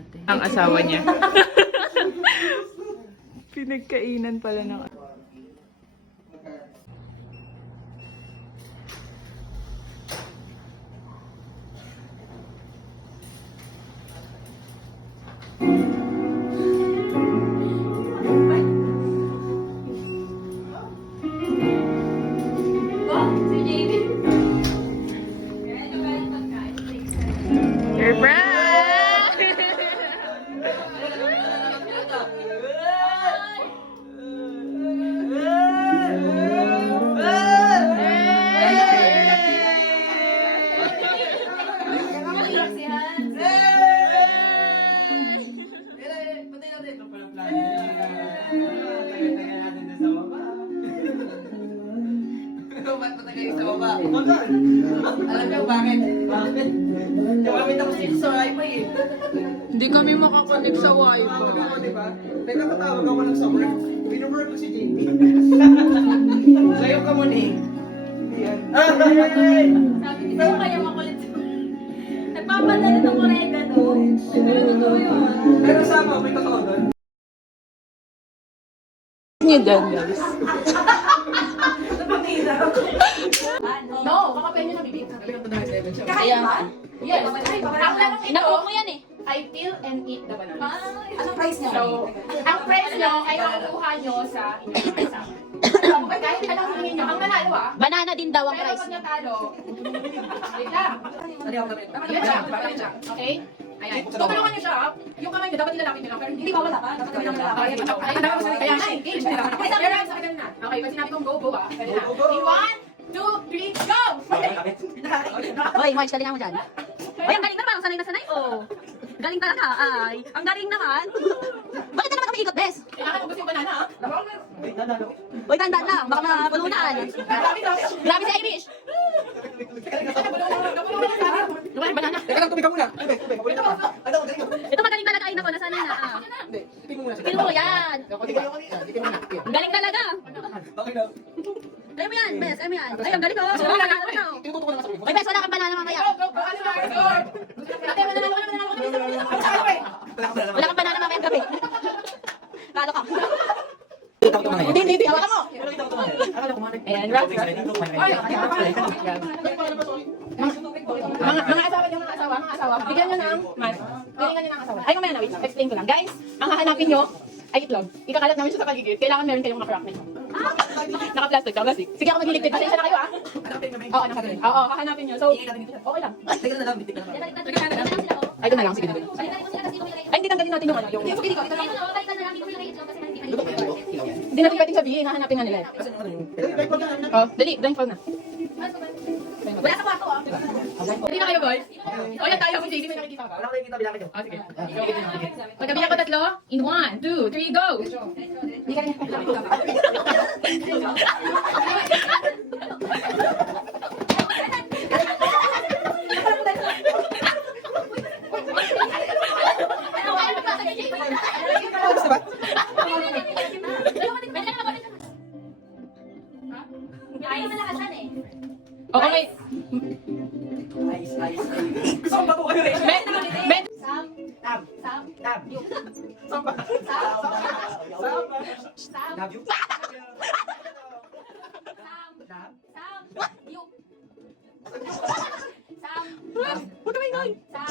natin. Ang asawa niya. Pinagkainan pala ng... Alam niyo bakit? Bakit? Kami tapos dito sa wifi eh. Hindi kami makakonect sa wifi. Ako, di ba? May nakatawag ako lang sa work. Binuwork ko si JP. Ngayon ka muna eh. Yan. Sabi ko kaya makulit. Nagpapadala ng morega to. Pero totoo yun. Pero sama, may totoo doon. Niyo dyan, guys. No, baka pwede na bibig. Kaya ba? Yes. Ang lang Nakuha mo yan eh. I feel and eat the banana. Anong price niya? So, ang price nyo ay makukuha nyo sa inyong kasama. So, kahit anong hingin nyo, ang manalo Banana din daw ang pero price pag niya. natalo, wait lang. Babalik siya. Okay? Ayan. Tutulungan nyo siya. Yung kamay nyo, dapat nilalapit nyo lang. Pero hindi bawal pa. Dapat nilalapit nyo lang. Kaya nga, engage. Pero sa akin na. Okay, pag sinabi kong go, go pwede na. In 1, 2, 3, go! Hoy, Marge, galingan mo dyan. Hoy, ang galing na parang sanay na sanay. Oh. Galing talaga. Ay, ang galing naman. Bakit na naman kami ikot, Bes? Kailangan ubos yung banana, ha? Hoy, tandaan lang. Baka mabulunan. Grabe si Irish. Lumayan, banana. Teka lang, tubig ka muna. Tubig. Ito magaling talaga. Ay, nako, nasanay na. Hindi, tipin mo muna. Pino mo yan. Tipin mo muna. Ang galing talaga. Okay na. Ayaw mo yan, Bes. Ayaw mo yan. Ay, ang galing ko. Tinututo ko na sa sabi mo. Hoy, Bes, wala kang banana mamaya. Wala kang banana mamaya gabi. Lalo ka. Hindi. Hawakan mo. Ayan, wrap. Mga asawa, bigyan nyo ng mas. Bigyan nyo ng asawa. Ay, mamaya na, wait. Explain ko lang. Guys, ang hahanapin nyo ay itlog. Ikakalat namin siya sa paligid. Kailangan meron kayong naka-wrap na ito. Naka-plastic. Sige ako magliligpit. Pasensya na kayo, ah. Oo, nakasabi. Oo, hahanapin nyo. So, okay lang. Ay, ito na lang. Sige. Ay, hindi tanggalin natin yung ano. Yung... Hindi natin pwedeng sabihin. Hahanapin nga nila. Oh, dali. Blindfold na. Wala sa kwarto, ah. Hindi na kayo, boys. O, yan tayo. Kung JB, may nakikita ka. Wala ko nakikita, bilangin nyo. Ah, sige. Pagkabiyak ko tatlo, in 1, 2, 3, go! Hindi ka rin. Gusto ba? Ayaw malakasan eh. Okay. Gusto ko ba ito kayo rin? Ben! Sam. Tab. Sam. Tab. Samba. Samba. Sam. Love you. Sam. Yu. Sam. Huwag ka maingay. Sam.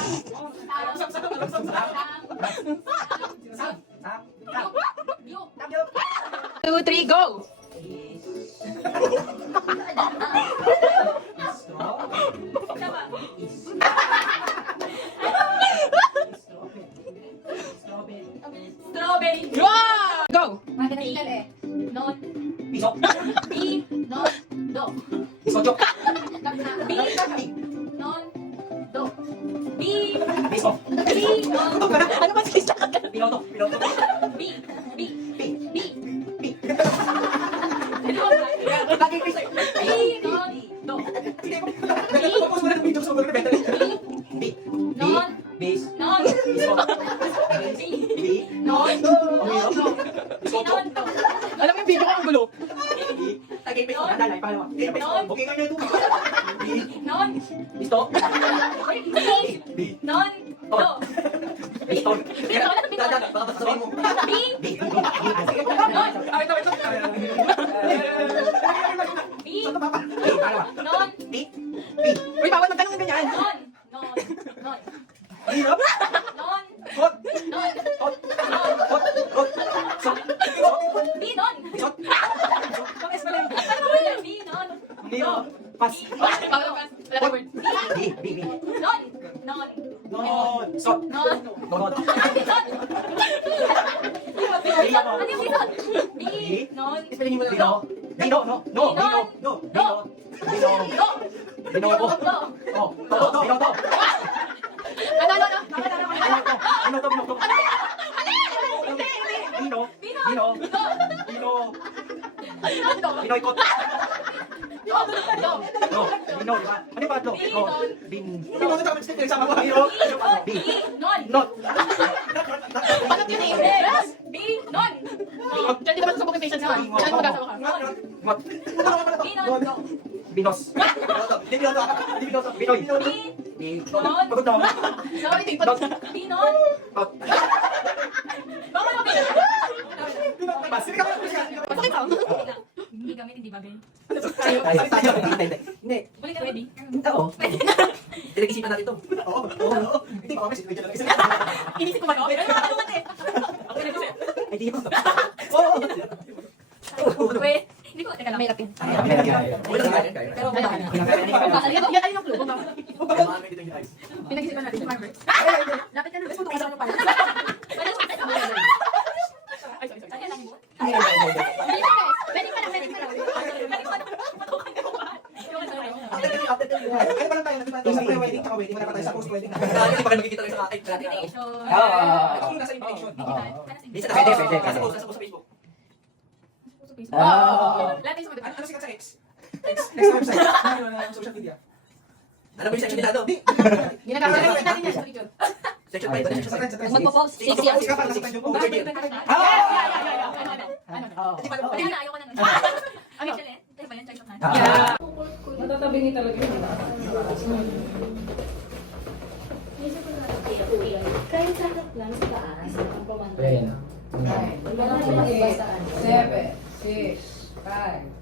Yu. 2, 3, go! Strawberry. Go! Magandang eh. Not. Pisok. Di. Not. Do. Pisok. B. Non. Do. B. Pisok. B. Non. Ano ba si Piloto. B. B. Pi. B. Lagi ko sa'yo. B. Non. Do. Tapos mo na ng video sa mga better. B. Non. Base. Non. Pisok. B. B. Non. Do. Pisok. Non. Do. Alam mo yung video ko ang gulo. Tagay pisok. Nadalay. Pangalawa. Okay nga nyo ito. B. Non. Pistok. B. B. Non. Do. Piston. sasabihin mo. B. Non. B. Non. Uy, bawal magtanong ng ganyan. Non. Non. Non. Hirap. Non. Hot. Non. Hot. Hot. Hot. So, B. Non. Shot. Pang-S pala yun. Ano ba yun? B. Non. Nino. Pass. Bawal ang pass. Wala ka word. B. Non. Non. Non. Shot. Non. Non. Bison. Ano yung bison? B. Non. Spelling mo lang. Dino. Dino. No. No. Dino. No. Dino. Dino. Go. Dino ko. Go. Oh. To. Dino to. Ano? Dino to. Dino to. Dino. Dino. Dino. Dino ikot. Go. No. Dino, di ba? Ano yung pangatlo? No. Bin. Dino. B. Non. Not. Paano yun eh? B. Non. Diyan di naman susubok yung patience mo. Diyan mo magagawa ka. Mat. B. Non. Go. Binos. Binoy. B. Non. Pagod na. Sorry, ito yung B. Non. Not. Bawal ako. Bakit ka? Hindi gamit, hindi bagay. Tayo. Hindi. Ulit ka, ready? Oo. Pinag-isipan natin ito. Oo. Hindi pa kami. Inisip ko ba? Pero nakakalungan eh. Okay na kasi. Ay, di ba? Oo. Wait. Hindi ko, teka lang. Mahirap yun. Pero wala na. Yan ay yung clue. Pinag-isipan natin. Lapit ka na. Mas matukas ako pala. Ay, sorry. Pwede pa lang. Ano pa lang tayo? Sa pre-wedding tsaka wedding. Wala pa tayo sa post-wedding. Hindi pa kayo makikita tayo sa Invitation. Ito muna sa invitation. Hindi sa pwede. Nasa post sa Facebook. Lahat tayo sumunod. Ano sikat sa X? Next website. Ano social media? Alam mo yung section nila doon? Ginagawa natin yan sa picture. Section 5. Section 5. Magpo-post. 6 years. Ikaw pa nasa time yung post. Pwede na, ayoko na nun. Ano? Rachel, eh. Tayo ba yan? Charge of hand. Yeah. Matatabingi talaga yun. Kahit sa lang sa taas, ang pamantay. Ayan. 7, 6, 5,